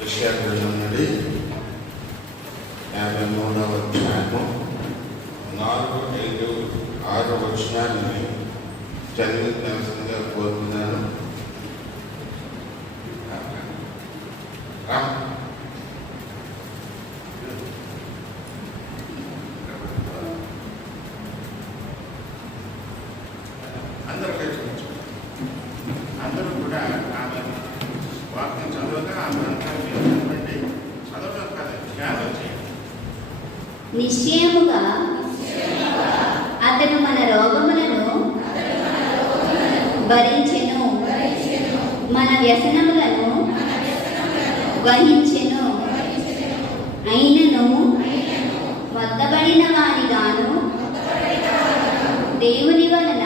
యెషయా గ్రంథం నుండి 53వ అధ్యాయము 4, 5, 6 వచనాన్ని చదివించాల్సిందిగా కోరుతున్నాను. అందరూ కూడా ఆమె వాక్యం చదవగా ఆమె అంటారంటే చదవడం కాదు, ధ్యానం చేయండి. నిశ్చయముగా అతడు మన రోగములను భరించెను, మన వ్యసనములను వహించెను. అయినను వద్దబడిన వానిగాను, దేవుని వలన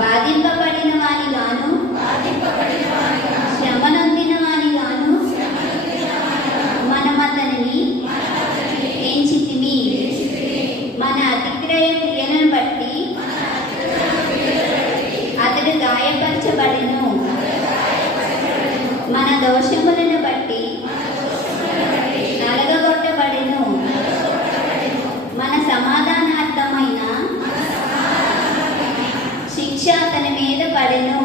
బాధింపబడిన వానిగాను, శ్రమనొందిన వానిగాను మనం అతనిని ఎంచితిమి. మన అతిక్రయ క్రియలను బట్టి అతడు గాయపరచబడెను, మన దోషములను బట్టి నలగగొట్టబడెను. మన సమాధానార్థమైన శిక్ష అతని మీద పడెను.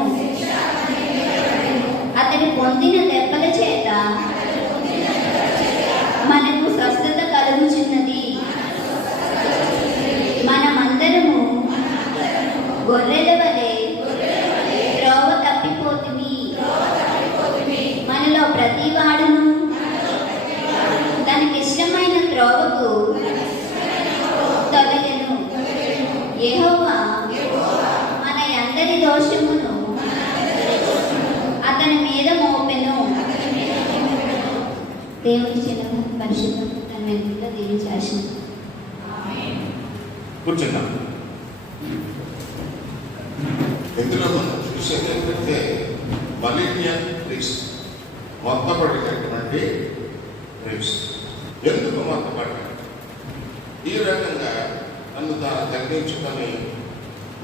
అతడు పొందిన దెబ్బల చేత మనకు స్వస్థత కలుగుచున్నది. మనమందరము గొర్రెల వలె త్రోవ తప్పిపోతుమి. మనలో ప్రతి వాడును తనకిష్టమైన త్రోవకు తొలగెను. యెహోవా మన అందరి దోషమును అతని మీద మోపెను. దేవుని చిన్న పరిశుద్ధం తన వెనుకలో దీవించాల్సిన కూర్చున్నాం. ఇందులో మనం చూసేది ఏంటంటే మలీనియన్ ప్రీస్ట్, మొత్తపడినటువంటి ప్రీస్ట్. ఎందుకు మొత్తపడ్డాడు? ఈ రకంగా నన్ను తాను తగ్గించుకొని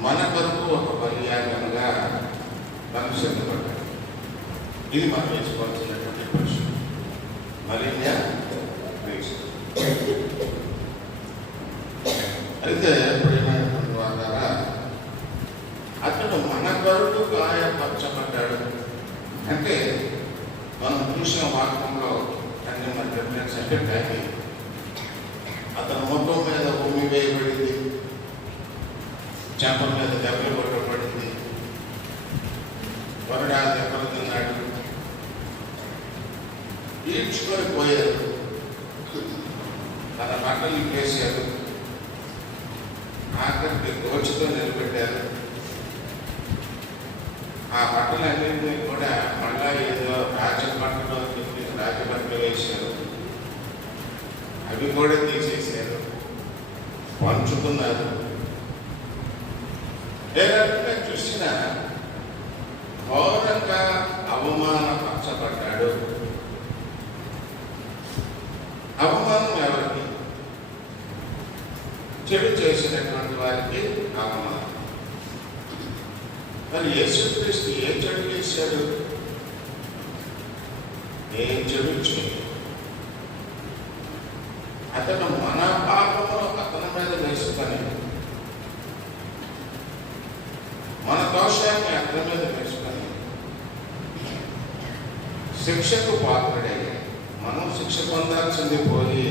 మన కొరకు ఒక పర్యాయంగా నన్ను సిద్ధపడ్డాడు. ఇది మనం వేసుకోవాల్సినటువంటి ప్రశ్న. మలీనియన్ ప్రీస్ట్ అయితే ప్రియమైనటువంటి వారా, అతడు మన కొరకు గాయపరచబడ్డాడు అంటే మనం చూసిన వాక్యంలో అన్ని మన రిఫరెన్స్ అంటే కానీ అతను మొత్తం మీద ఉమ్మి వేయబడింది, చేపల మీద దెబ్బలు కొట్టబడింది, కొరడా దెబ్బలు తిన్నాడు, ఈడ్చుకొని పోయారు, తన బట్టలు ఇప్పేశారు, ఆఖరికి గోచుతో నిలబెట్టారు. ఆ బట్టలన్నింటినీ కూడా మళ్ళా ఏదో రాజబట్టలు అని చెప్పి రాజబట్టలు వేశారు, అవి కూడా తీసేశారు, పంచుకున్నారు. ఏ రకంగా చూసినా ఘోరంగా అవమానపరచబడ్డాడు. అవమానం ఎవరికి? చెడు చేసినటువంటి వారికి అవమానం. మరి యేసుక్రీస్తు ఏం చెడు చేశాడు? ఏం చెడు చేయడు. అతను మన పాపమును అతని మీద వేసుకొని, మన దోషాన్ని అతని మీద వేసుకొని శిక్షకు పాత్రుడై మనం శిక్ష పొందాల్సింది పోయి,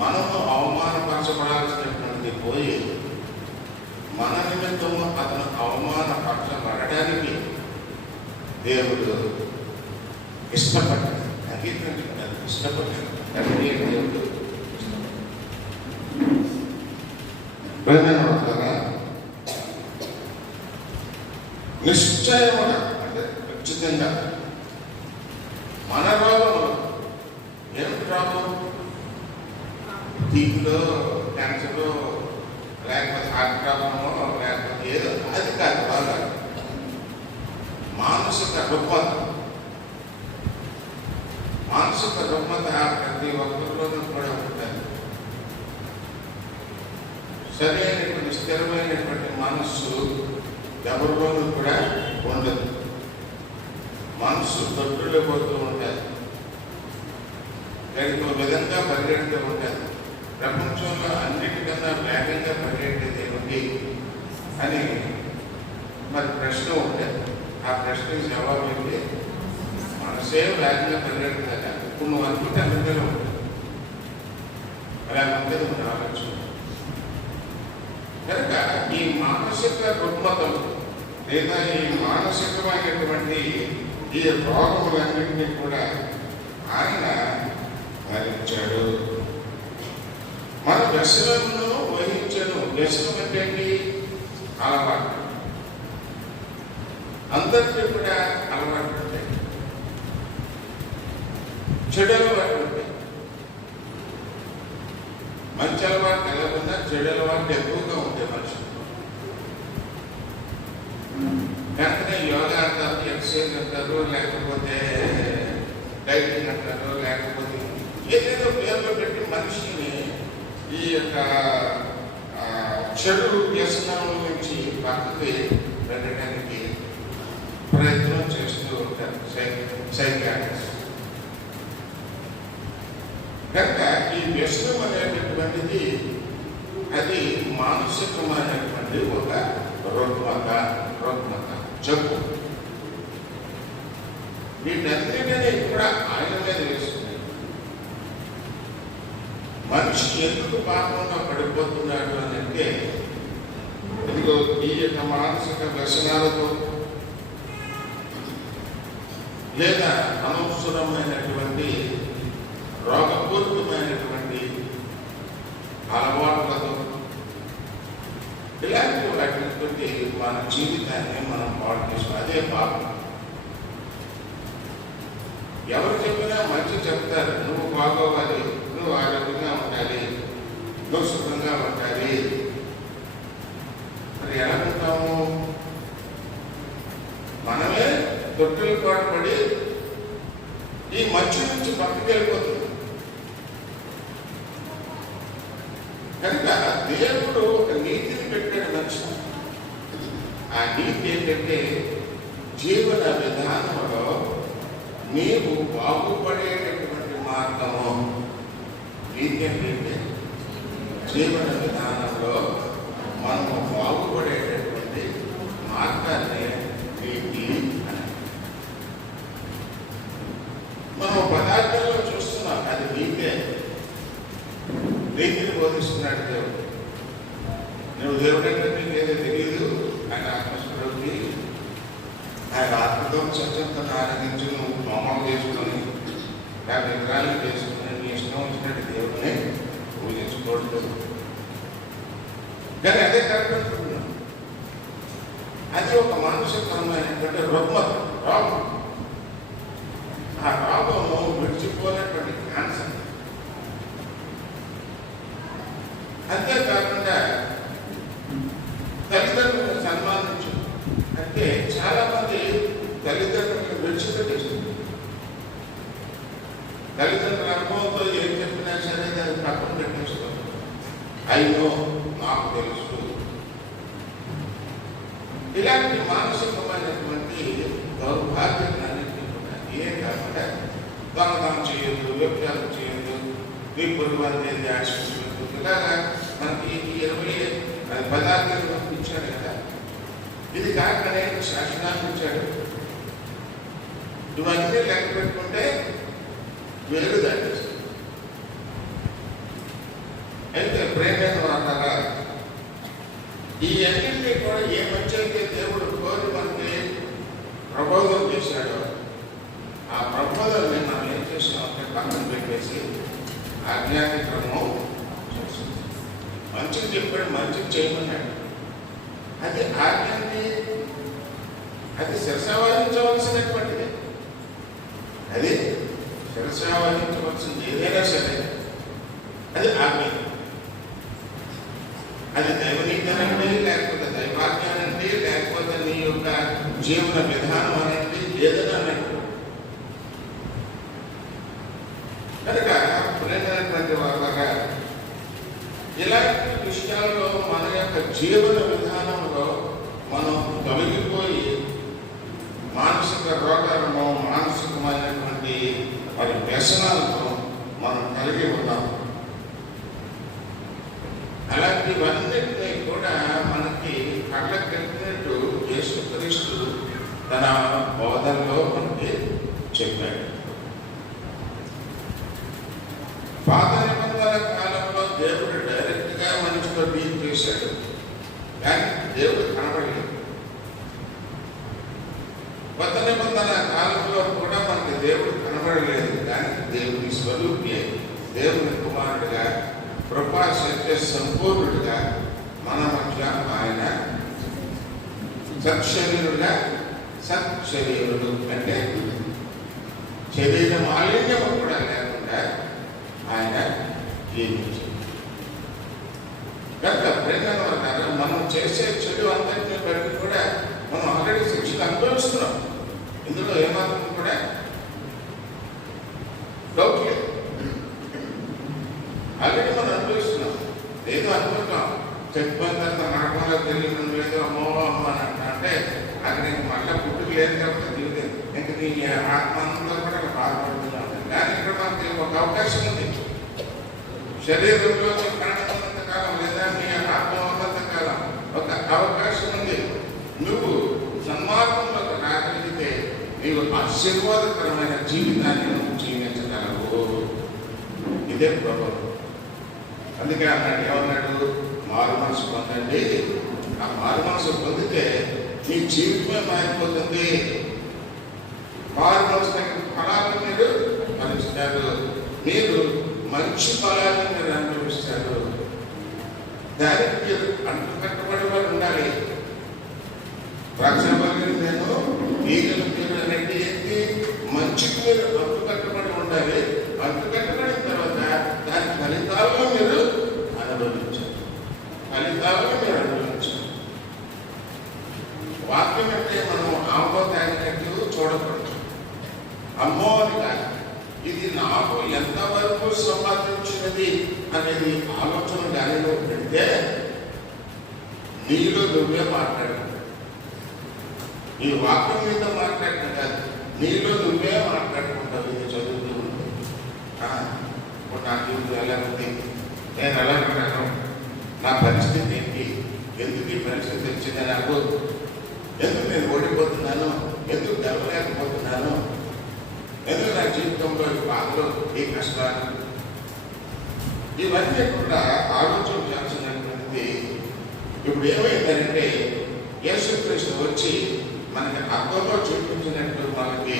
మనము అవమానపరచబడాల్సినటువంటి పోయి, మన నిమిత్తము అతను అవమానపరచబడడానికి దేవుడు ఇష్టపడ్డాడు. అంగీకరించాడు, ఇష్టపడ్డాడు. దేవుడు నిశ్చయముగా అంటే ఖచ్చితంగా మన రోగములు ఏమిటి? రోగం టీబీలో, క్యాన్సర్లో, లేకపోతే హార్ట్ ప్రాబ్లమో, లేకపోతే ఏదో అది కాదు. బాగా మానసిక రుగ్మత. మానసిక రుగ్మత ప్రతి ఒక్కరిలోనూ కూడా ఉంటుంది. సరైనటువంటి స్థిరమైనటువంటి మనస్సు ఎవరిలోనూ కూడా ఉండదు. మనసు తొట్టులో పోతూ గడిపో విధంగా పరిగెడుతూ ఉంటారు. ప్రపంచంలో అన్నిటికన్నా వేగంగా పరిగెట్టేది ఏమిటి అని మరి ప్రశ్న ఉంటుంది. ఆ ప్రశ్నకి జవాబు ఏంటి? మనసే వేగంగా పరిగెడుతుందా? ఇప్పుడు నువ్వు అనుకుంటే అందుకనే ఉంటుంది. అలా ఉంటుంది మన ఆలోచన. కనుక ఈ మానసిక రుగ్మతం లేదా ఈ మానసికమైనటువంటి ఈ రోగములన్నింటినీ కూడా ఆయన భరించాడు. మన వ్యసనమును వహించను. వ్యసనం అంటే ఏంటి? అలవాటు. అందరికీ కూడా అలవాటు ఉంటాయి, చెడు అలవాటు ఉంటాయి. మంచి అలవాటు ఎలాగున్నా చెడు అలవాటు ఎక్కువగా ఉంటాయి మనుషులు. వెంటనే యోగా అంటారు, ఎక్సర్సైజ్ అంటారు, లేకపోతే డైటింగ్ అంటారు, లేకపోతే ఏదైనా పేర్లు పెట్టి మనిషిని ఈ యొక్క చెడు వ్యసనం నుంచి పక్కకి వెళ్ళడానికి ప్రయత్నం చేస్తూ ఉంటారు సైకియాట్రిస్ట్. కనుక ఈ వ్యసనం అనేటటువంటిది అది మానసికమైనటువంటి ఒక రుగ్మత జబ్బు. వీటన్నిటినీ కూడా ఆయన మీద వేస్తుంది. మనిషి ఎందుకు పాపంగా పడిపోతున్నాడు అని అంటే, ఇదిగో ఈ యొక్క మానసిక వ్యసనాలతో లేదా అనవసరమైనటువంటి రోగపూరితమైనటువంటి అలవాట్లతో ఇలాంటి వాటితో మన జీవితాన్ని మనం పాడు చేసుకోవాలి. అదే పాపం. ఎవరు చెప్పినా మంచి చెప్తారు, నువ్వు బాగోవాలి, నువ్వు ఆరోగ్యంగా ఉండాలి, నువ్వు సుఖంగా ఉండాలి. మరి ఎలా ఉంటాము? మనమే తొట్టులు పాటుపడి ఈ మంచి నుంచి పక్కకి వెళ్ళిపోతుంది. కనుక దేవుడు ఒక నీతిని పెట్టాడు మనిషి. ఆ నీతి ఏంటంటే, జీవన విధానంలో నీవు బాగుపడేటటువంటి మార్గము. నీతి ఏంటంటే జీవన విధానంలో మనము బాగుపడేటటువంటి మార్గాన్ని నీతి అని మనం పదార్థంలో చూస్తున్నాం. అది నీతే. నీతిని బోధిస్తున్నాడు దేవుడు. నువ్వు దేవుడు అంటే నీకేదో తెలియదు. ఆయన ఆత్మస్వరూపి. ఆయన ఆత్మతో సత్యంతో ఆరాధించి నువ్వు హోమం చేసుకొని విగ్రహాలు చేసుకుని నీ ఇష్టం వచ్చినట్టు దేవుడిని పూజించకూడదు. కానీ అదే కరెక్ట్ అనుకుంటున్నాం. అది ఒక మానసికమైనటువంటి రోగం. ఆ రోగము విడిచిపోయినటువంటి క్యాన్సర్. అంతేకాకుండా తల్లిదండ్రులను సన్మానించు అంటే చాలా మంది తల్లిదండ్రులను విడిచిపెట్టేస్తుంది. తల్లిదండ్రుల అనుభవంతో ఏం చెప్పినా సరే దాన్ని పక్కన పెట్టేస్తాం. అయ్యో నాకు తెలుసు. ఇలాంటి మానసికమైనటువంటి దౌర్భాగ్యాలన్నింటినీ కూడా ఏం కాకుండా దొంగతనం చేయొద్దు, వ్యభిచారం చేయొద్దు, నీ పొరుగు వారిని ఆశించవద్దు. ఇలాగా మనకి 20 పదార్థాలు ఇచ్చాడు కదా. ఇది కాకనే శాసనాలు ఇచ్చాడు. ఇవన్నీ లెక్క పెట్టుకుంటే వేలు దాటేస్తుంది. అయితే ప్రేమైన వారా, ఈ అన్నింటినీ కూడా ఏ మంచి అయితే దేవుడు కోరి మనకి ప్రబోధం చేశాడో ఆ ప్రబోధాన్ని మనం ఏం చేసినామంటే పక్కన పెట్టేసి ఆజ్ఞానిక్రమం చేస్తుంది. మంచికి చెప్పాడు, మంచికి చేయమన్నాడు. అది ఆజ్ఞాన్ని అది శిరసావహించవలసినటువంటిది. అది శిరసావహించవలసింది ఏదైనా సరే అది ఆజ్ఞ. అది దైవనీతి అనండి, లేకపోతే దైవాజ్ఞానండి, లేకపోతే నీ యొక్క జీవన విధానం అనండి, ఏదైనా అనండి. కనుక ప్రేమైనటువంటి వారుగా ఇలాంటి విషయాల్లో మన యొక్క జీవన విధానంలో మనం తొలగిపోయి మానసిక రోగాలను, మానసికమైనటువంటి మరి వ్యసనాలను మనం కలిగి ఉన్నాం. అలాంటివన్నిటినీ కూడా మనకి కళ్ళకు కట్టినట్టు యేసుక్రీస్తు తన బోధనలో మనకి చెప్పాడు. పాత నిబంధన కాలంలో దేవుడు డైరెక్ట్గా మనిషితో డీల్ చేశాడు, కానీ దేవుడు కనబడలేదు. కొత్త నిబంధన కాలంలో కూడా మనకి దేవుడు కనబడలేదు, కానీ దేవుని స్వరూపి, దేవుని కుమారుడిగా, కృపా సత్య సంపూర్ణుడిగా మన మధ్య ఆయన సత్శరీరుడుగా, సత్శరీరుడు అంటే శరీర మాలిన్యము కూడా లేకుండా ఆయన జీవించాడు. కనుక ప్రేరణ అన్నారు, మనం చేసే చెడు అంతటిని బట్టి కూడా మనం ఆల్రెడీ శిక్షలు అనుభవిస్తున్నాం. ఇందులో ఏమాత్రం కూడా డౌట్ లేదు. ఆల్రెడీ మనం అనుభవిస్తున్నాం. ఏదో అనుకుంటాం, చెప్పినంత నడకంలో తెలియడం లేదు, అమ్మో అమ్మ అంటే అది నీకు మళ్ళీ పుట్టుకు లేదు కాబట్టి తెలియదు, ఇంక నీ ఆత్మ అంతా కూడా బాధపడుతున్నాం. కానీ ఇక్కడ మనకి ఒక అవకాశం ఉంది. శరీరంలో కనడంత కాలం లేదా నీ ఆత్మ ఉన్నంత కాలం ఒక అవకాశం ఉంది. నువ్వు సన్మార్గంలోకి రాగలిగితే నీవు ఆశీర్వాదకరమైన జీవితాన్ని నువ్వు జీవించగలవు. ఇదే ప్రభావం. అందుకే అన్నాడు, ఏమన్నాడు? మారు మనసు పొందండి. ఆ మారు మనసు పొందితే నీ జీవితమే మారిపోతుంది. మారు మనసు ఫలాలను మీరు ఫలిస్తారు. మీరు మంచి ఫలాలను మీరు అనుభవిస్తారు. దానికి మీరు అంటుకట్టబడి వారు ఉండాలి. రక్షణబలి నేను ఈగలు మీరు అనేది ఎత్తి మంచికి మీరు అంటుకట్టబడి ఉండాలి. అంటుకట్టబడిన తర్వాత దాని ఫలితాలను మీరు అనుభవించాలి. ఫలితాలను మీరు అనుభవించాలి. వాక్యం అంటే మనం ఆంబో తాగినట్టు చూడకూడదు. అమ్మో అని కాదు, ఇది నాకు ఎంతవరకు సంపాదించినది అనేది ఆలోచన గాలిలో పెడితే నీలో నువ్వే మాట్లాడు. ఈ వాక్యం మీద మాట్లాడటం కాదు, నీలో నువ్వే మాట్లాడుకుంటావు. ఇది చదువుతూ ఉంటుంది. ఇప్పుడు నా జీవితం ఎలా ఉంది, నేను ఎలా ఉన్నాను, నా పరిస్థితి ఏంటి, ఎందుకు ఈ పరిస్థితి వచ్చింది నాకు, ఎందుకు నేను ఓడిపోతున్నాను, ఎందుకు గెలవలేకపోతున్నాను, ఎందుకు నా జీవితంలో ఈ బాధలు, ఈ కష్టాలు, ఇవన్నీ కూడా ఆలోచన చేయాల్సినటువంటిది. ఇప్పుడు ఏమైందంటే యేసుక్రీస్తు వచ్చి మనకి అర్థంలో చూపించినట్టు మనకి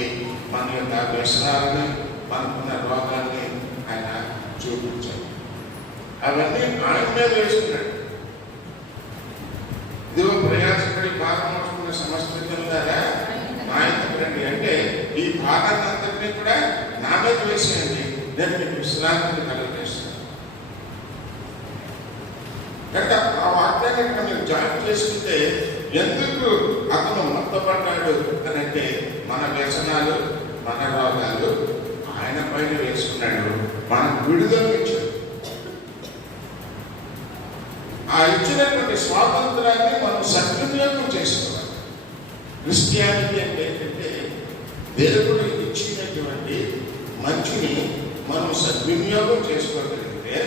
మన యొక్క వ్యసనాలని, మనకున్న రోగాల్ని ఆయన చూపించాడు. అవన్నీ ఆయన మీద వేసుకున్నాడు. ఇదిగో ప్రయాసపడి భారం మోసుకున్న సమస్యల ద్వారా నాయకుడండి అంటే ఈ భారాన్ని అంతటినీ కూడా నా మీద వేసేయండి, నేను మీకు విశ్రాంతిని కలుగజేస్తాను. కనుక ఆ వాక్యాన్ని మీరు జాయిన్ చేసుకుంటే ఎందుకు అతను మొత్తపడ్డాడు అని అంటే మన వ్యసనాలు, మన రోగాలు ఆయన పైన వేసుకున్నాడు, మనకు విడుదల ఇచ్చాడు. ఆ ఇచ్చినటువంటి స్వాతంత్రాన్ని మనం సద్వినియోగం చేసుకోవాలి. క్రిస్టియానిటీ అంటే ఏంటంటే దేవుడు ఇచ్చినటువంటి మంచిని మనం సద్వినియోగం చేసుకోగలిగితే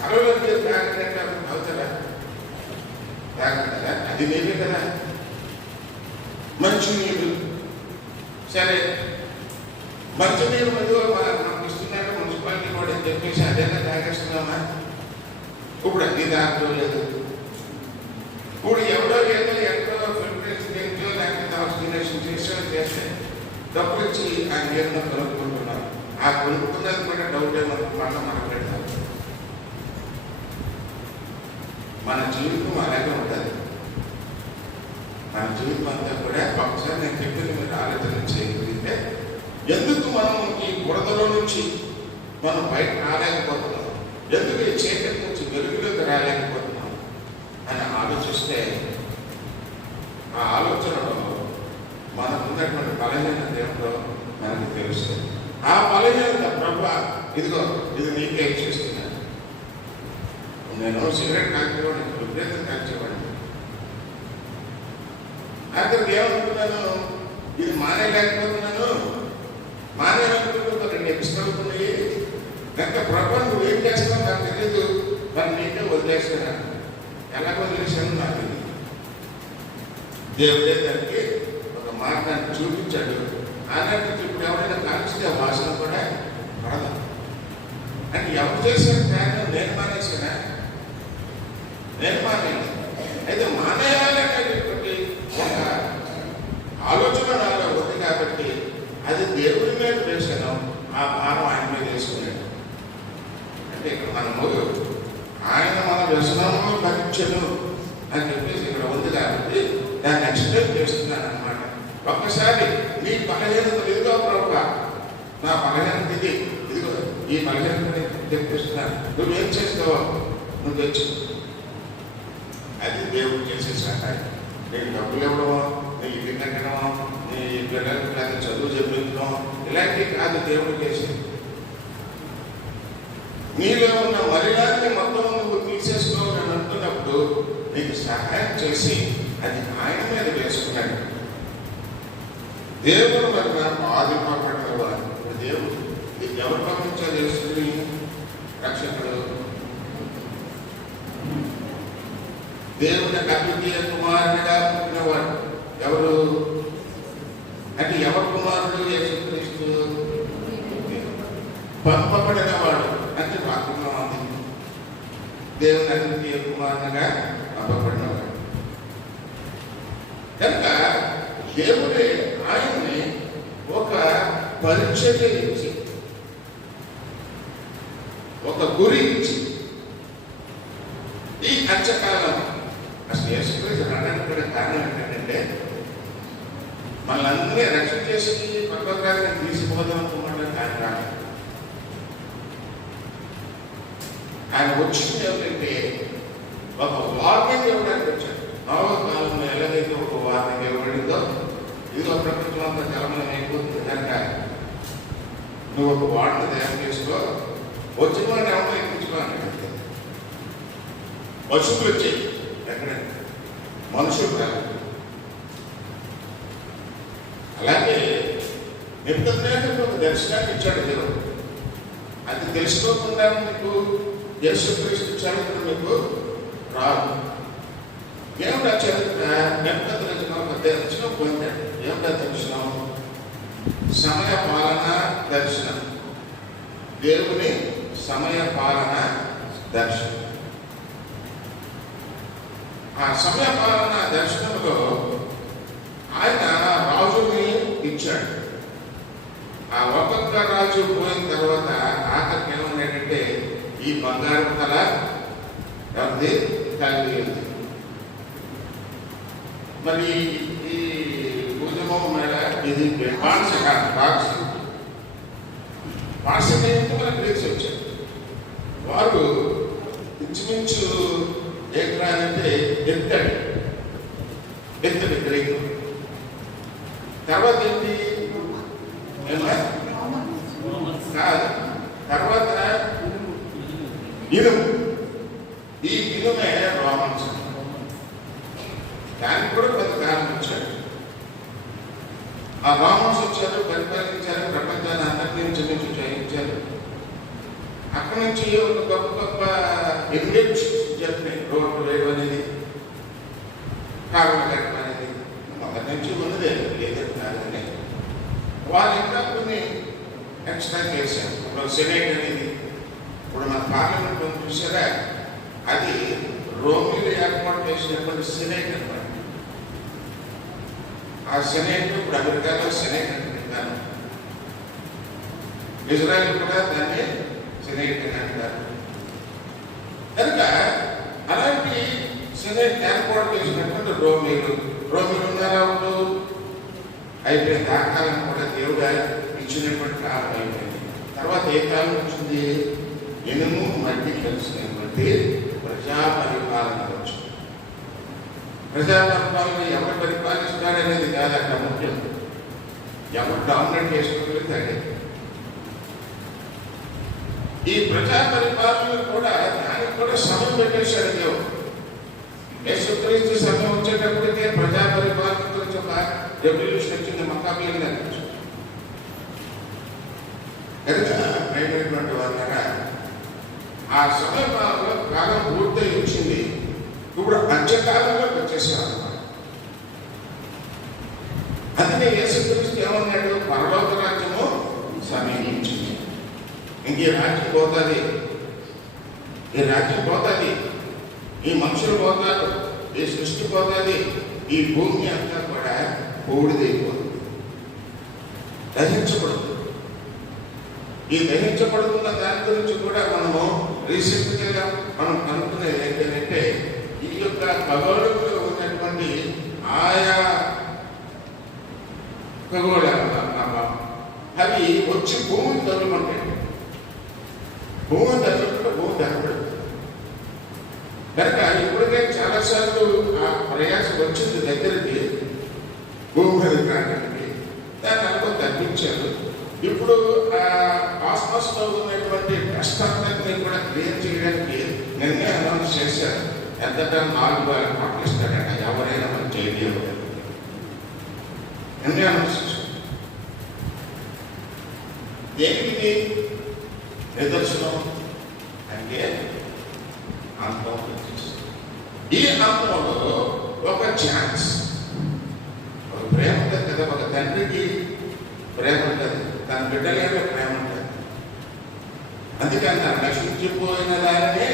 కలవలకి తాగడానికి అవుతారా? తాగదా? అది నేనే కదా. మంచి నీరు సరే, మంచి నీరు మధ్య మనకు ఇస్తున్నారు మున్సిపాలిటీ కూడా అని చెప్పేసి అదేనా తాగేస్తున్నామా? ఇప్పుడు అన్ని దాంట్లో లేదు. ఇప్పుడు ఎవడో ఏదో ఎక్కడో ఫిల్టరేషన్ చేయించో లేకపోతే ఆక్సిజనేషన్ చేస్తే డబ్బులు ఇచ్చి ఆ నీరును కొనుక్కుంటున్నారు. ఆ కొనుక్కున్నది కూడా డౌట్ ఏమన్నా మనం పెడతాం. మన జీవితం అలాగే ఉంటుంది. మన జీవితం అంతా కూడా ఒకసారి నేను చెప్పింది మీరు ఆలోచన చేయగలిగితే ఎందుకు మనం ఈ బురదలో నుంచి మనం బయట రాలేకపోతున్నాం, ఎందుకు ఈ చీకటి నుంచి వెలుగులోకి రాలేకపోతున్నాం అని ఆలోచిస్తే ఆ ఆలోచనలో మనకున్నటువంటి బలహీనత ఏమిటో మనకు తెలుస్తుంది. ఆ బలహీనత ప్రభు ఇదిగో ఇది నీకే ఇచ్చేస్తున్నాను. నేను సిగరెట్ కాల్చేవాడిని, విపరీతం కాల్చేవాడిని. అక్కడికి ఏమనుకున్నాను, ఇది మానేయలేకపోతున్నాను. మానేయాలనుకుంటూ 2 ఎపిసోడ్లు ఉన్నాయి, కనుక ప్రభు నువ్వేం చేస్తావు నాకు తెలియదు, మరి నీకే వదిలేసాను. ఎలా వదిలేశాను నాకు తెలియదు. దేవుడే దానికి ఒక మార్గాన్ని చూపించాడు. అలాంటి ఇప్పుడు ఎవరైనా కాల్చితే వాసన కూడా పడదు. అంటే ఎవరు చేసిన ప్రయాణం నేను మానేసానా? నేను మానేది. అయితే మానేయాలనేటువంటి ఒక ఆలోచన నాలో ఉంది కాబట్టి అది దేవుడి మీద వేసాను, ఆ భారం ఆయన మీద వేసుకున్నాడు. అంటే ఇక్కడ మనము ఆయన మన వ్యసనము భరించను అని చెప్పేసి ఇక్కడ ఉంది కాబట్టి దాన్ని ఎక్స్ప్లెయిన్ చేస్తున్నాను అనమాట. ఒక్కసారి నీ బలహీనత ఇదిగో ప్రభువా, నా బలహీనత ఇది, ఇదిగో ఈ బలహీనతని చెప్పిస్తున్నాను, నువ్వేం చేస్తావో నువ్వు తెచ్చు. అది దేవుడు చేసే సహాయం. నీకు డబ్బులు ఇవ్వడమో, నీ ఇల్లు కట్టడమో, నీ పిల్లలకు లేదా చదువు చెప్పించడం ఇలాంటివి కాదు దేవుడు చేసేది. నీలో ఉన్న మలినాన్ని మొత్తం నువ్వు తీసేసుకోవాలని అంటున్నప్పుడు నీకు సహాయం చేసి అది ఆయన మీద వేసుకున్నాడు. దేవుడు మరి నాకు ఆదిపడినవాడు. దేవుడు ఎవరు పంపించాలి? యేసుని రక్షకుడు. దేవుని అద్వితీయ కుమారుడిగా పుట్టినవాడు ఎవరు అంటే ఎవరు కుమారుడు? యేసుక్రీస్తు. పంపబడినవాడు అంటే వాక్యంలో ఉంది. దేవుని అద్వితీయ కుమారునిగా పంపబడినవాడు. కనుక దేవుడే ఆయన్ని ఒక పరిచర్య ఇచ్చి, ఒక గురి ఇచ్చి, ఈ అంచకాలం అసలు యేసుక్రీస్తు రావడానికి కూడా కారణం ఏంటంటే మనల్ని రక్షణ చేసి పర్వతాన్ని తీసిపోదాం అనుకున్నాడు. ఆయన వచ్చింది ఏమిటంటే ఒక వార్నింగ్ ఇవ్వడానికి వచ్చాడు. నవ కాలంలో ఎలాగైతే ఒక వార్నింగ్ ఇవ్వబడిందో, ఇదిగో ప్రపంచం అంతా జలమలం అయిపోతుంది కనుక నువ్వు ఒక వార్డు తయారు చేసుకో, వచ్చిన వాడిని ఎవరో ఎక్కించుకోవాలి. పశువులు వచ్చాయి, ఎక్కడ మనుషులు కాదు. అలాగే నెబుకద్నెజరుకు ఒక దర్శనాన్ని ఇచ్చాడు దేవుడు. అది తెలుసుకోకుండా మీకు యేసుక్రీస్తు చరిత్ర మీకు రాదు. ఏమిటా చరిత్ర? నెబుకద్నెజరు ఒక దర్శనం పొందాడు. ఏమిటా దర్శనం? సమయ పాలన దర్శనం. దేవుని సమయ పాలన దర్శనం. ఆ సమయ పాలన దర్శనంలో ఆయన రాజుని ఇచ్చాడు. ఆ ఒక్కొక్క రాజు పోయిన తర్వాత ఆఖరికి ఏమన్నాడంటే ఈ బంగారు తల ఎవరిది? కలిగింది. మరి ఈ భుజమం మీద ఇది పార్శ్వకి మన గ్రీక్స్ వచ్చారు. వారు ఇంచుమించు అంటే ఎత్తడి గ్రీకు. తర్వాత ఏంటి? కాదు, తర్వాత ఇనుము. ఈ ఇనుమే రోమన్స్. దానికి కూడా కొంతకాలం వచ్చాడు. ఆ రోమన్స్ వచ్చారు, పరిపాలించారు, ప్రపంచాన్ని అందరి నుంచి జయించారు. అక్కడి నుంచి ఒక గొప్ప గొప్ప ఇన్వెన్షన్స్ జరిగినాయి. రోడ్డు వేయడం అనేది, కారులు కట్టడం అనేది మొదటి నుంచి ఉన్నదే, లేదంటే కాదని వాళ్ళు ఇంకా కొన్ని ఎక్స్ట్రా చేశారు. ఇప్పుడు సెనేట్ అనేది, ఇప్పుడు మన పార్లమెంట్ చూసారా, అది రోమిలు ఏర్పాటు చేసినటువంటి సెనేట్ అనమాట. ఆ సెనేట్ ఇప్పుడు అమెరికాలో సెనేట్ అంటున్నాను, ఇజ్రాయెల్ కూడా దాన్ని సెనేట్ అని అంటారు. కనుక అలాంటి సెనేట్ ఏర్పాటు చేసినటువంటి రోమిలు ఉన్నారా? అయిపోయింది. ఆ కాలం కూడా దేవుడు ఇచ్చినటువంటి కాలం అయిపోయింది. తర్వాత ఏ కాలం వచ్చింది? ఇనుము మట్టి కలిసినటువంటి ప్రజా పరిపాలన వచ్చింది. ప్రజా పరిపాలన ఎవరు పరిపాలిస్తారనేది కాదు అక్కడ ముఖ్యం. ఎవరు డామినేట్ చేసుకోగలిగితే ఈ ప్రజా పరిపాలన కూడా దానికి కూడా సమయం పెట్టేశాడు దేవుడు. యేసుక్రీస్తు సమయం వచ్చేటప్పటికే ప్రజా పరిపాలన గురించి ఒక రెవల్యూషన్ వచ్చింది. మక్కాబీయుల దగ్గర కనుక ప్రైవేట్ ప్రియమైనటువంటి వారు, ఆ సమయంలో కాలం పూర్తయి వచ్చింది. ఇప్పుడు అంత్యకాలంలోకి వచ్చేసేవారు. అందుకే యేసుక్రీస్తు ఏమన్నాడు? పరలోక రాజ్యము సమీపించింది. ఇంక ఈ రాజ్యం పోతుంది, ఈ రాజ్యం పోతుంది, ఈ మనుషులు పోతారు, ఈ సృష్టి పోతుంది, ఈ భూమి అంతా కూడా బూడిదైపోతుంది, దహించబడుతుంది. ఈ దహించబడుతున్న దాని గురించి కూడా మనము రీసెంట్గా మనం కనుక్కునేది ఏంటంటే, ఈ యొక్క ఖగోళంలో ఉన్నటువంటి ఆయా ఖగోళాలు అవి వచ్చి భూమిని తగులుకుంటాయి. భూమి తగ్గుతుంటే భూమి తగ్గబడుతుంది. కనుక ఇప్పటికే చాలాసార్లు ఆ ప్రయాసం వచ్చింది దగ్గరికి, భూమి మీద కాడానికి. దాన్ని అనుకో తగ్గించారు. ఇప్పుడు ఆ కాస్మస్ లో ఉన్నటువంటి డస్ట్ అంతటిని కూడా క్లియర్ చేయడానికి నిన్నే అనౌన్స్ చేశారు. ఎంత 4,000 కోట్లు ఇస్తాడట ఎవరైనా మనం చేయలేదు. నిన్నే అనౌన్స్ చేశారు. దేనికి నిదర్శనం అంటే అంతం. ఈ అంతంలో ఒక ఛాన్స్, ఒక ప్రేమ ఉంటుంది కదా, ఒక తండ్రికి ప్రేమ ఉంటుంది, తన బిడ్డలే ప్రేమ ఉంటుంది. అందుకని తను రక్షించిపోయిన దానినే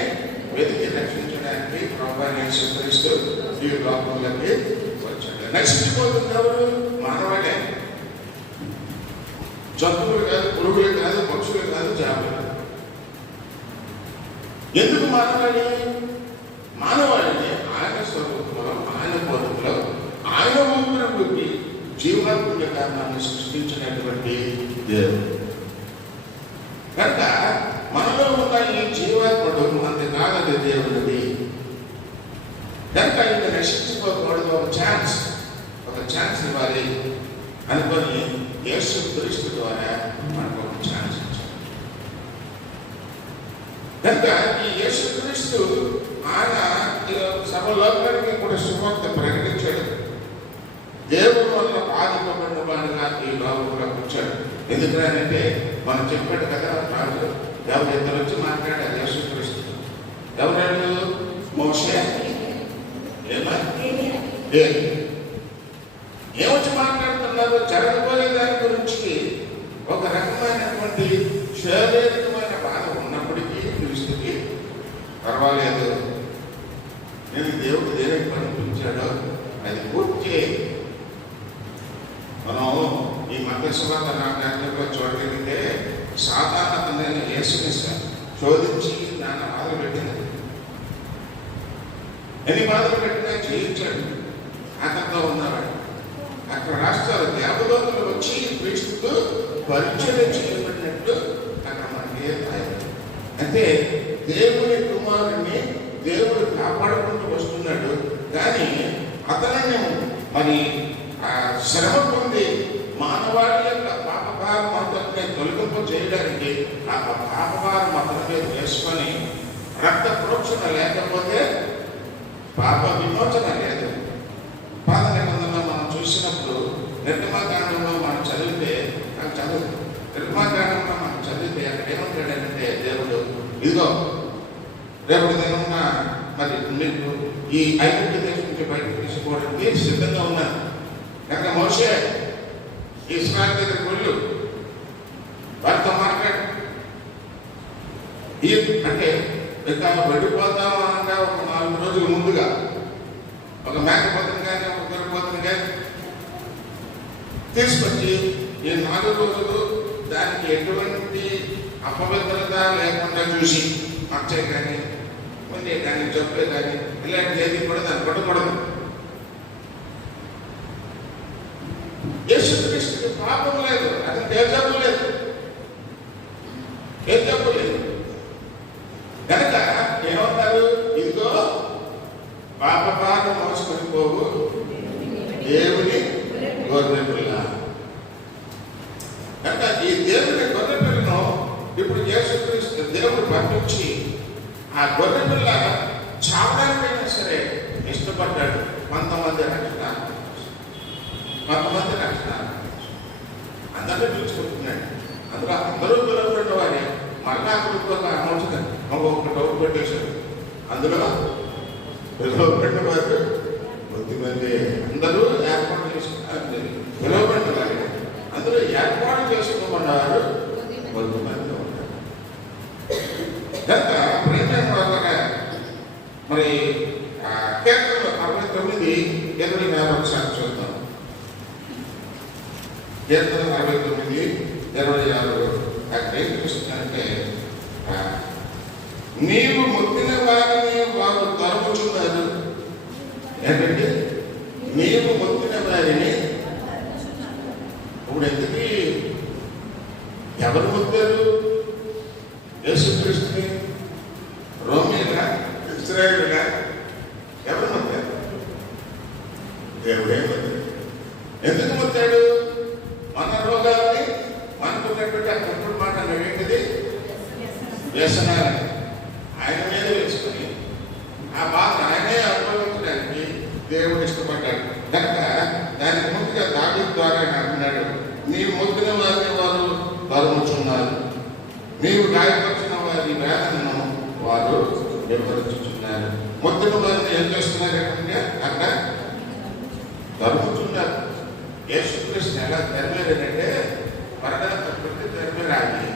వెతికి రక్షించడానికి ప్రభువైన యేసుక్రీస్తు ఈ లోకంలోకి వచ్చాడు. నశించిపోతుంది ఎవరు? మానవాడే. జంతువులు కాదు, పురుగులు కాదు, పక్షులు కాదు, చేపలు కాదు. ఎందుకు మానవాడి? మానవాడిని ఆయన స్వరూపంలో, ఆయన పోలికలో, ఆయన ఊపిరి జీవనాత్మక కారణాన్ని సృష్టించినటువంటి దేవుడు. కనుక మనలో ఉన్న ఈ జీవాత్ముడు అంత కాదు దేవుడిది. కనుక ఇది నశించిపోకూడదు, ఒక ఛాన్స్ ఇవ్వాలి అనుకొని యేసుక్రీస్తు ద్వారా మనకు ఒక ఛాన్స్ ఇచ్చాడు. కనుక ఈ యేసుక్రీస్తు ఆయన సర్వలోకానికి కూడా సువార్త ప్రకటించాడు. దేవుడు వల్ల బాధింపబడిన వాడుగా ఈ లోకంలోకి వచ్చాడు. ఎందుకంటే మనం చెప్పాడు కదా, రాజు ఎవరు ఇద్దరు వచ్చి మాట్లాడారు యేసుక్రీస్తు. ఎవరు? మోషే, ఏమొచ్చి మాట్లాడుతున్నారు? జరగబోయే దాని గురించి ఒక రకమైనటువంటి శారీరకమైన బాధ ఉన్నప్పటికీ క్రీస్తుకి పర్వాలేదు, నేను దేవుడు దేనికి పంపించాడో అది పూర్తి. మనం ఈ మధ్యస్వార్థ నాటకంలో చూడగలిగితే సాధారణ యేసుని శోధించి నాన్న బాధలు పెట్టింది. ఎన్ని బాధలు పెట్టినా జయించాడు. అతనితో ఉన్నవాడు అక్కడ రాష్ట్రాలు దేవదూతలు వచ్చి క్రీస్తుకు పరిచయం చేయబడినట్టు అక్కడ మనకి అంటే దేవుని కుమారుణ్ణి దేవుడు కాపాడుకుంటూ వస్తున్నాడు. కానీ అతనిని మరి శ్రమ పొంది మానవాళి యొక్క పాపభారం మొత్తాన్ని తొలగింపు చేయడానికి ఆ పాపభారం అతని మీద వేసుకొని రక్త ప్రోక్షణ లేకపోతే పాప విమోచన లేదు. పాత నిబంధనలో మనం చూసినప్పుడు నిర్గమకాండంలో మనం చదివితే నిర్గమకాండంలో మనం చదివితే అక్కడ ఏమంటాడంటే దేవుడు, ఇదిగో రేపటి దిన మరి మీకు ఈ ఐగుప్తు దేశం నుంచి బయటకు తీసుకోవడానికి సిద్ధంగా ఉన్నారు. కనుక మోషే ఇశ్రాయేలు దగ్గరికి వెళ్ళు, వారితో మాట్లాడు. అంటే ఇక వెళ్ళిపోతాం అనగా ఒక 4 రోజుల ముందుగా ఒక మేకపోతను కానీ ఒక గొర్రెపోతను కానీ తీసుకొచ్చి ఈ 4 రోజులు దానికి ఎటువంటి అపవిత్రత లేకుండా చూసి మచ్చే కానీ ఉండే కానీ జబ్బే కానీ ఇలాంటి ఏది కూడా దాన్ని పట్టకూడదు. యేసుక్రీస్తుకి పాపం లేదు, అది ఏ జబ్బు లేదు, ఏ జబ్బు లేదు. కనుక ఏమవుతారు? ఇదిగో పాపభారం మోసుకొని పోవు దేవుని గొర్రెపిల్ల. కనుక ఈ దేవుని గొర్రెపిల్లను ఇప్పుడు యేసుక్రీస్తు దేవుడు పంపించి ఆ గొర్రెపిల్ల చావడానికైనా సరే ఇష్టపడ్డాడు. కొంతమంది రక్షణ అందరినీ పిలుచుకుంటున్నాడు. అందులో అందరూ పిలువబడిన వారే, మన నాకు ఒక అనవసరం ఒక డౌట్ పెట్టేశారు. అందులో పిలవబడిన వారు కొద్దిమంది అందరూ ఏర్పాటు చేసుకున్నారు. పిలవబడిన వారు అందులో ఏర్పాటు చేసుకోమన్నారు కొద్దిమంది ఉన్నారు. కనుక ప్రియమైన వాళ్ళగా మరి కీర్తనలు 69:26 ఒకసారి చూద్దాం. కీర్తన 69:26 అక్కడ ఏం చూస్తుందంటే, నీవు మొక్కిన వారిని వారు తరుముచున్నారు. ఏంటంటే నీవు మొక్కిన వారిని, ఇప్పుడు ఎందుకు ఎవరు మొక్కారు? యేసుక్రీస్తుని, రోమీలా, ఇశ్రాయేలులా? ఎవరు మొక్కారు? దేవుడే మొక్కాడు. ఎందుకు మొక్కాడు? మన రోగాలని మనకున్నటువంటి ఆ తప్పుడు మాట ఏంటిది? వ్యసనాలని ఆయన మీద వేసుకుని ఆ బాధ ఆయనే అనుభవించడానికి దేవుడు ఇష్టపడ్డాడు. కనుక దానికి ముందుగా దావీదు ద్వారా అంటున్నాడు, నీవు మొక్కిన వారిని వారు తరుముచున్నారు, నీవు గాయపరిచిన వారి వేదనను వారు వివరించుతున్నారు. మొక్కిన వారిని ఏం చేస్తున్నారంటే అక్కడ తరుముతున్నారు. యేసుక్రీస్తు ఎలా తెరలేదంటే పరదాత ప్రతి తెరమే రాగి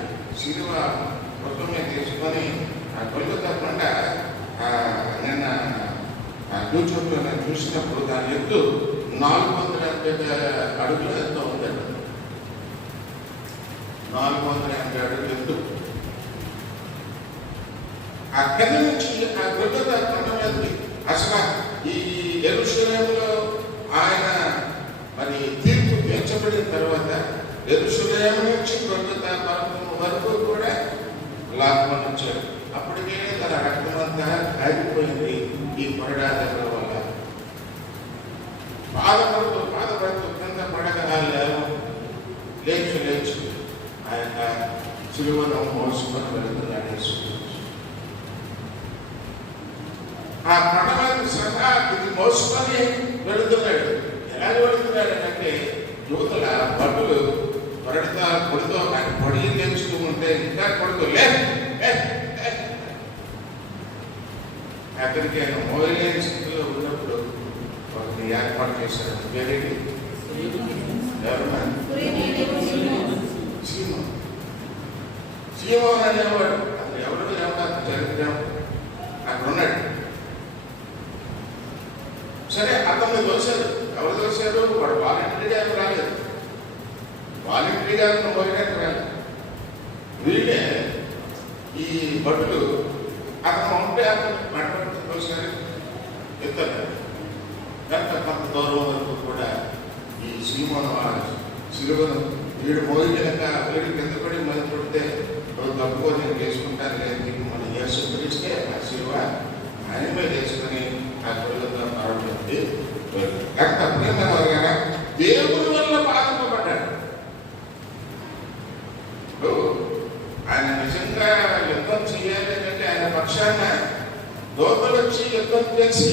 శిలువ మొత్తమే తీసుకొని ఆ కొల్లు తప్పకుండా నిన్న యూట్యూబ్లో నేను చూసినప్పుడు దాని ఎత్తు 480 అడుగుల ఎత్తు ఉందండి. 480 అడుగుల ఎత్తు. ఆ కింద నుంచి ఆ కొల్లు కొండ మీదకి అసలు ఈ యెరూషలేములో ఆయన మరి తీర్పు తీర్చబడిన తర్వాత యెరూషలేము నుంచి గొల్గొతా పర్వతం వరకు కూడా లాక్కొని వచ్చాడు. అప్పటికే తన రక్తమంతా కాగిపోయింది ఈ కొరడాదల వల్ల. బాధపడుతూ కింద పడగా లేచు ఆ యొక్క సిలువను మోసుకొని వెళుతున్నాడు. ఆ పడవకు సహా ఇది మోసుకొని వెళుతున్నాడు. ఎలా వెళుతున్నాడు అంటే యువతల భటులు కొడుతో ఆయన పొడి తెచ్చుతూ ఉంటే ఇంకా కొడుతూ అక్కడికి ఆయన మోయలేని స్థితిలో ఉన్నప్పుడు వాటిని ఏర్పాటు చేశారు. పేరేంటి? సీమోన్ అనేవాడు. అసలు ఎవరు చరిత్రం అక్కడ ఉన్నాడు. సరే అతన్ని దోశారు. ఎవరు దోశారు? వాడు వాలంటీర్గా రాలేదు. వాలంటీర్గా మోయడానికి రాలేదు. వీళ్ళే ఈ భటులు అతను ఉంటే అతను మెడపడి దోశారు. ఎత్తారు. కనుక కొంత దూరం వరకు కూడా ఈ సిలువను వీడు మోయలేక వీడి కింద పడి మొదలు పడితే నువ్వు తప్పుకొని నేను వేసుకుంటాను లేదు. మనం యేసుక్రీస్తే ఆ సిలువ ఆయన మీద వేసుకొని ఆ కొడుకుతో పాల్గొంది. కనుక ప్రేమ వల్ల దేవుని వల్ల బాధింపబడ్డాడు. ఇప్పుడు ఆయన నిజంగా యుద్ధం చేయాలి అంటే ఆయన పక్షాన దోతలు వచ్చి యుద్ధం చేసి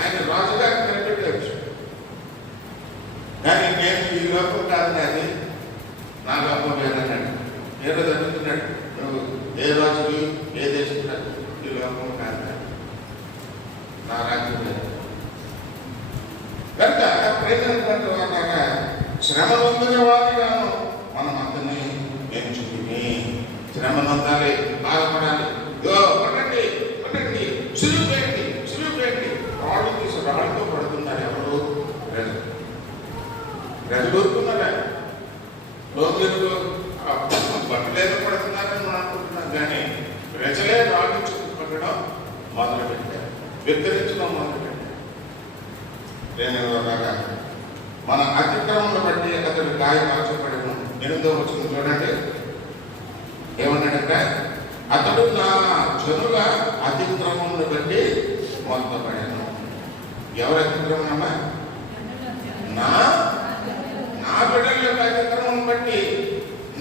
ఆయన రాజుగా కనిపెట్టవచ్చు. కానీ నేను ఈ లోకం కాదు, నాది నా లోకం లేదన్నాడు. ఏదో జరుగుతున్నాడు. నువ్వు ఏ రాజుకి ఏ దేశం కాదు, ఈ లోకం కాదు, నా రాజ్యం లేదు. కనుక ప్రేమైనటువంటి వారిగా శ్రమ పొందిన వారిగాను మనం అందరినీ ఎంచుకుని శ్రమ పొందాలి, బాధపడాలి. పడండి సులువు చేయండి. రాళ్ళు తీసి రాళ్ళతో పడుతున్నారు. ఎవరు? ప్రజలు ఊరుకున్నారా? రోగులు బట్టలేదో పడుతున్నారని మనం అనుకుంటున్నాం. కానీ ప్రజలే రాళ్ళు చుట్టుపట్టడం మొదలుపెట్టారు, వ్యతిరేకించడం మొదలుపెట్టారు. మన అతిక్రమం బట్టి అతడు గాయపరచబడను. 8వ వచనం చూడండి. ఏమన్నాడంటే అతడు నా జనుల అతిక్రమమును బట్టి మొత్తపడాను. ఎవరు అతిక్రమం అమ్మా? నా బిడ్డల యొక్క అతిక్రమం బట్టి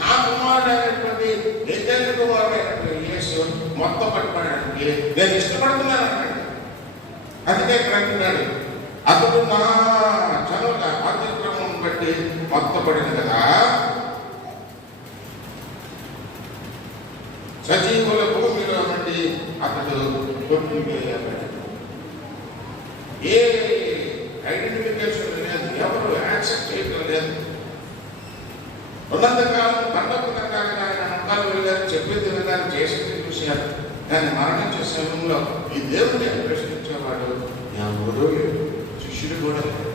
నా కుమారుడైనటువంటి నిజ కుమారుడైనటువంటి యేసు మొత్తం పట్టుబడడానికి నేను ఇష్టపడుతున్నాను అన్నాడు. అందుకే అంటున్నాడు అతడు నా జనుల అతిక్రమం బట్టి మొత్తపడిన కదా. సజీవుల భూమిలో నుండి అతడు కొట్టివేయబడ్డాడు. ఏ ఐడెంటిఫికేషన్ లేదు, ఎవరు యాక్సెప్ట్ చేయడం లేదు. ఉన్నంతకాలం దండపుతంగా ఆయన నమ్మకాలు వెళ్ళారు, చెప్పింది విధానం చేసేది చూశారు. కానీ మరణించే సమయంలో ఈ దేవుడిని ప్రశ్నించేవాడు ఎవరూ లేడు, శిష్యుడు కూడా లేడు.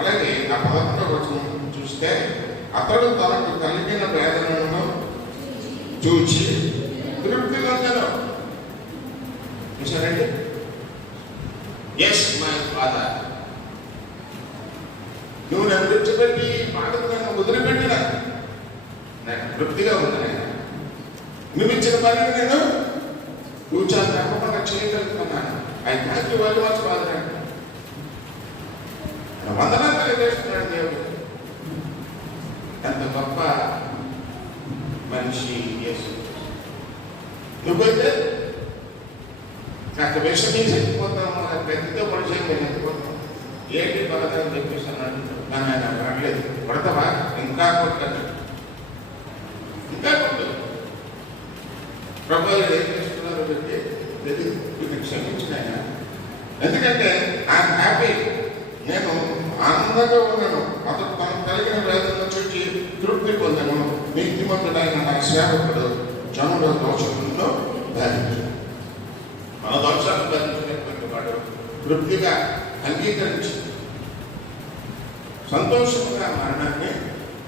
అలాగే ఆ 11వ వచనం చూస్తే అతడు తనకు కలిగిన వేదనను చూచి తృప్తి పొందెను. చూసారండి, ఎస్ మై ఫాదర్, నువ్వు నన్ను విడిచిపెట్టి బాధకు నన్ను వదిలిపెట్టిన నాకు తృప్తిగా ఉంది. నువ్వు ఇచ్చిన పనిని నేను కూర్చొని తప్పకుండా చేయగలుగుతున్నాను. I thank you very much father అంటే వందనాలు తెలియజేస్తున్నాడు దేవుడు. ఎంత గొప్ప మనిషి యేసు. నువ్వైతే కాస్త విషమీ చచ్చిపోతాము, పెద్దతో పడిచేయండి చచ్చిపోతాం, ఏంటి బాధ అని చెప్పేసి అన్నాడు. నన్ను ఆయన రావట్లేదు, కొడతావా, ఇంకా కొట్టాడు, ఇంకా కొట్టు. ప్రభు ఏం చేస్తున్నారో పెట్టి తెలియదు, క్షమించిన ఆయన. ఎందుకంటే ఐఎమ్ హ్యాపీ, నేను ఆనందంగా ఉన్నాను. అతను తనకు కలిగిన వేదన చూచి తృప్తి పొందను. నీతిమంతుడైన నా సేవకుడు జనుల దోషములను ధరించు. మన దోషాలను ధరించినటువంటి వాడు తృప్తిగా అంగీకరించి సంతోషంగా మరణాన్ని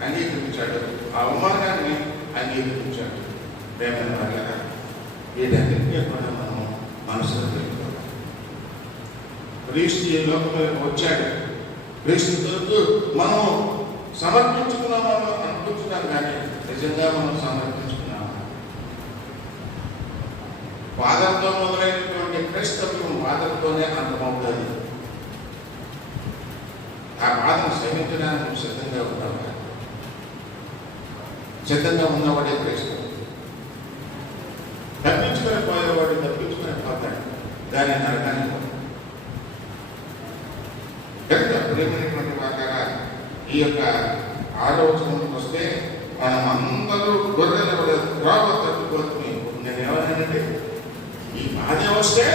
అంగీకరించాడు, ఆ అవమానాన్ని అంగీకరించాడు. ప్రేమైన వాళ్ళగా వీటన్నింటినీ కూడా మనం మనసులో పెట్టుకోవాలి. క్రీస్తు ఈ లోకంలోకి వచ్చాడు, క్రీస్తు కొరకు మనం సమర్పించుకున్నామని అనుకుంటున్నాం, కానీ నిజంగా మనం సమర్పించుకున్నాము. బాధలతో మొదలైనటువంటి క్రైస్తవ్యం బాధలతోనే అంతమవుతుంది. ఆ బాధను సహించడానికి సిద్ధంగా ఉన్నావా? సిద్ధంగా ఉన్నవాడే క్రైస్తవం. తప్పించుకొని పోయేవాడు తప్పించుకొని పోతాడు, దాన్ని నరకాన్ని పోతాడు. కనుక ప్రేమైనటువంటి వారా, ఈ యొక్క 6వ వచనంలోకి వస్తే మనం అందరూ గొర్రెల త్రోవ తప్పిపోతుంది. నేను ఏమన్నానంటే, ఈ బాధ వస్తే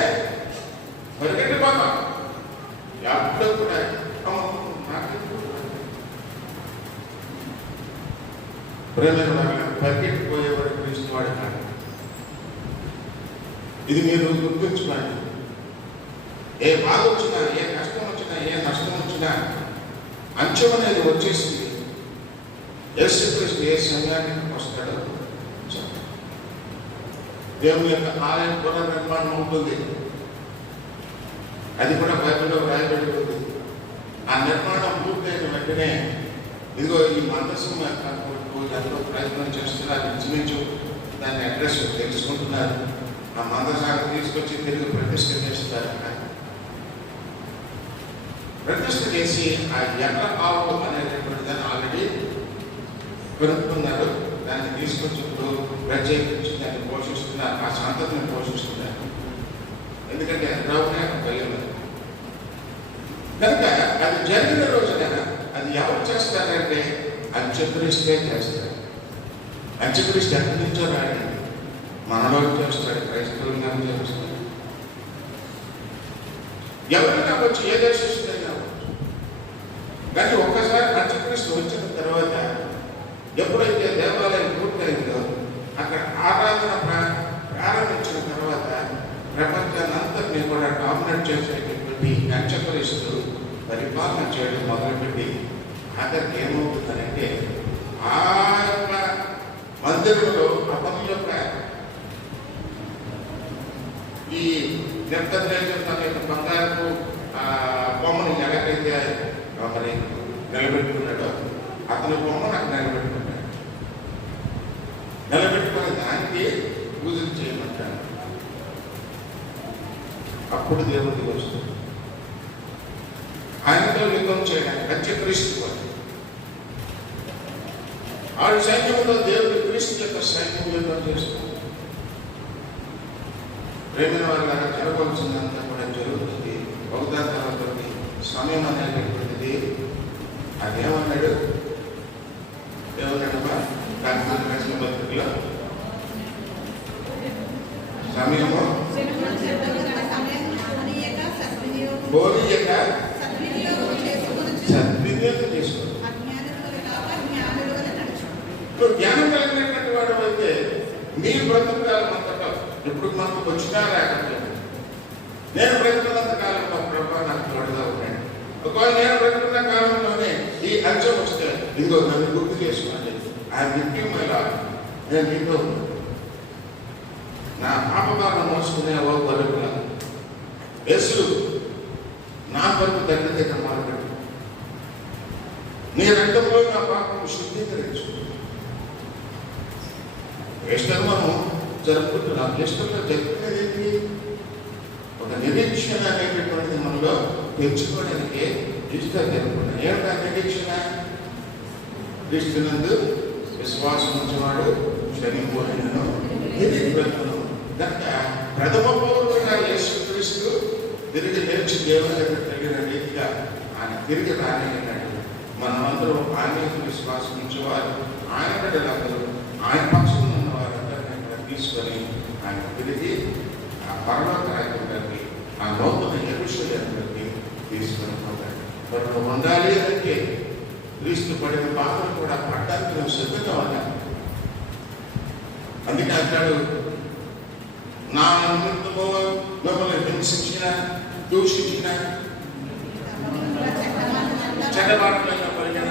పరిగెట్టిపోతాం. ఎప్పుడూ కూడా ప్రేమైన వారు పరిగెట్టిపోయేవాడు క్రీస్తు వాడు కాదు. ఇది మీరు గుర్తుంచుకోండి. ఏ బాధ వచ్చినా, ఏ కష్టం వచ్చినా, ఏ నష్టం వచ్చినా అంచం అనేది వచ్చేసింది. యేసుక్రీస్తు ఏ సమయానికి వస్తాడో దేవుని యొక్క ఆలయం పునర్నిర్మాణం అవుతుంది. అది కూడా బైబిల్లో రాయబడి ఉంది. ఆ నిర్మాణం పూర్తయిన వెంటనే ఇదిగో ఈ మందసం ఎంతో ప్రయత్నం చేస్తున్నారు, ఇంచుమించు దాని అడ్రస్ తెలుసుకుంటున్నారు. ఆ మందసాన్ని తీసుకొచ్చి తిరిగి ప్రతిష్ఠ చేస్తారు. ప్రతిష్ఠ చేసి ఆ ఎర్ర ఆవు అనేటటువంటి దాన్ని ఆల్రెడీ కొనుక్కున్నారు. దాన్ని తీసుకొచ్చి ఇప్పుడు ప్రత్యేకించి దాన్ని పోషిస్తున్నారు, ఆ సంతతిని పోషిస్తున్నారు. ఎందుకంటే ఎర్రవునే కలిగిన కనుక అది జరిగిన రోజున అది ఎవరు చేస్తారంటే అంత్యక్రీస్తే చేస్తారు. అంత్యక్రీస్తు ఎక్కడి నుంచో రాడండి, మనలో చేస్తాడు, క్రైస్తవులుగా చేస్తాడు. ఎవరైనా వచ్చి ఏ దేశస్తులైనా వచ్చు. కానీ ఒక్కసారి అంత్యక్రీస్తు వచ్చిన తర్వాత ఎప్పుడైతే దేవాలయం పూర్తయిందో అక్కడ ఆరాధన ప్రారంభించిన తర్వాత ప్రపంచాన్ని అంతటినీ కూడా డామినేట్ చేసేటటువంటి అంత్యక్రీస్తు పరిపాలన చేయడం మొదలుపెట్టి ఆఖరికి ఏమవుతుందనంటే ఆ యొక్క మందిరంలో అతని యొక్క ఈ నిర్దేశం తన యొక్క బంగారపు బొమ్మను ఎలాగైతే మరి నిలబెట్టుకున్నాడో అతని బొమ్మ నాకు నిలబెట్టుకున్నాడు. నిలబెట్టుకుని దానికి పూజలు చేయమంటాడు. అప్పుడు దేవుడికి వస్తుంది ఆయనతో యుద్ధం చేయడానికి అంత్యక్రీస్తు ఆడు సైన్యంలో దేవుడి క్రీస్తు యొక్క సైన్యం యుద్ధం చేస్తుంది. ప్రేమైన వాళ్ళ జరగవలసిందంతా కూడా జరుగుతుంది. ఒకదాని తర్వాత సమయం అనేటటువంటిది అదేమన్నాడు, ఏమన్నాడమ్మా, మీ బ్రతుకుకాలం అంతటా ఇప్పుడు మనకు వచ్చినా లేకపోతే నేను బ్రతుకున్నంత కాలంలో ప్రభావ నాకు తోడుగా ఉన్నాడు. ఒకవేళ నేను బ్రతుకున్న కాలంలోనే ఈ అంశం వస్తే ఇదిగో నన్ను గుర్తు చేసుకోండి. ఆయన నిత్యమైన నేను నీతో నా పాపకాలను మోసుకునే ఓ బరువుల యేసు నా కొరకు దగ్గర దగ్గర మాట్లాడు. నీ రక్తంలో నా పాపం శుద్ధీకరించు. ఈస్టర్ మనం జరుపుకుంటున్నాం. ఈస్టర్లో జరుపుకునేది ఏంటి? ఒక నిరీక్షణ అనేటటువంటిది మనలో తెచ్చుకోవడానికి ఈస్టర్ జరుపుకుంటాం. ఏమిటా నిరీక్షణ? క్రీస్తునందు విశ్వాసం ఉంచేవాడు క్షమింపోయినను తిరిగి వెళ్తాను. కనుక ప్రథమ పౌరుడుగా యేసుక్రీస్తు తిరిగి లేచి దేవుని దగ్గర కలిగిన రీతిగా ఆయన తిరిగి రానియన్నాడు. మనమందరూ ఆయన విశ్వాసం ఉంచేవారు, ఆయన బిడ్డలందరూ ఆయన పక్షంలో ఉన్న వారందరినీ కూడా తీసుకొని ఆయన తిరిగి ఆ పరలోక రాజ్యంలోకి, ఆ నూతన యెరూషలేములోకి తీసుకొని పోతాడు. మరి నువ్వు ఉండాలి అంటే క్రీస్తు పడిన బాధలు కూడా పడడానికి నువ్వు సిద్ధంగా ఉండాలి. అందుకే అంటాడు, నా నిమిత్తము మిమ్మల్ని హింసించిన, దూషించిన, చెడ్డబాటులైన పలికిన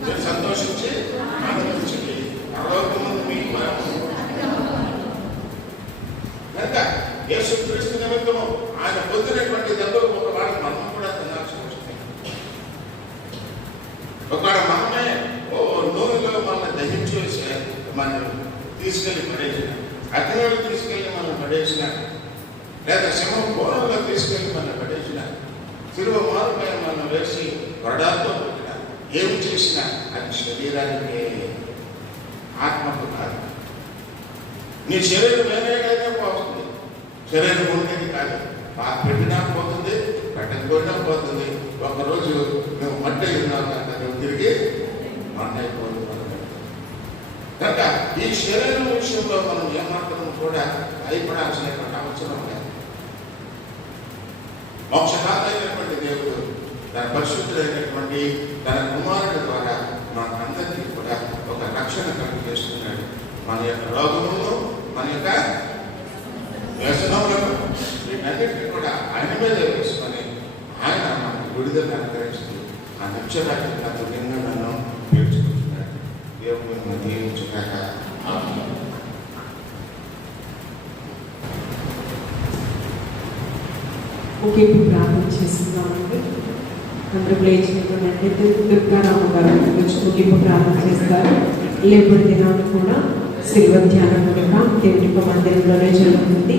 మీరు సంతోషించి ఆనందించండి. పరలోకమందు మీ కనుక యేసుక్రీస్తు నిమిత్తము ఆయన పొందినటువంటి దెబ్బలు ఒకవేళ మనం కూడా తినాల్సి వస్తుంది. ఒకవేళ మనమే నూనెలో మనల్ని దహించి వేసి మనం తీసుకెళ్ళి పడేసిన, అగ్నిలో తీసుకెళ్ళి మనం పడేసిన, లేదా సింహం కోణంలో తీసుకెళ్ళి మనం పడేసిన, సిలువ మారుపై మనం వేసి వడాలతో పెట్టిన, ఏమి చేసినా అది శరీరానికి ఆత్మకు కాదు. నీ శరీరం ఏదైనా పోతుంది, శరీరం ఉండేది కాదు. పెట్టినా పోతుంది, పెట్టకపోయినా పోతుంది. ఒకరోజు నువ్వు మట్టి ఉన్నావు కనుక నువ్వు తిరిగి మట్టి అయిపోతుంది. కనుక ఈ శరీరం విషయంలో మనం ఏమాత్రం కూడా భయపడాల్సినటువంటి అవసరం లేదు. మోక్షదాత అయినటువంటి దేవుడు తన పరిశుద్ధుడైనటువంటి తన కుమారుడి ద్వారా మనందరికీ కూడా ఒక రక్షణ కలిగజేస్తున్నాడు. మన యొక్క రోగములను, మన యొక్క వ్యసనములను, వీటన్నిటిని కూడా ఆయన మీద వేసుకొని ఆయన మనకు విడుదల అనుగ్రహిస్తూ ఆ నిత్యరాజ్యంగా తుల్యంగా నన్ను నేర్చుకుంటున్నాడు. దేవుడు మనం దీవించుగాక. ఓకే, ఇప్పుడు ప్రార్థన చేస్తున్నామండి. అందరూ లేచినటువంటి దుర్గారావు గారు ముగింపు ప్రార్థన చేస్తారు. లేబర్ దినాన్ని కూడా శిల్వ ధ్యానం కూడా దేవుడి మందిరంలోనే జరుగుతుంది.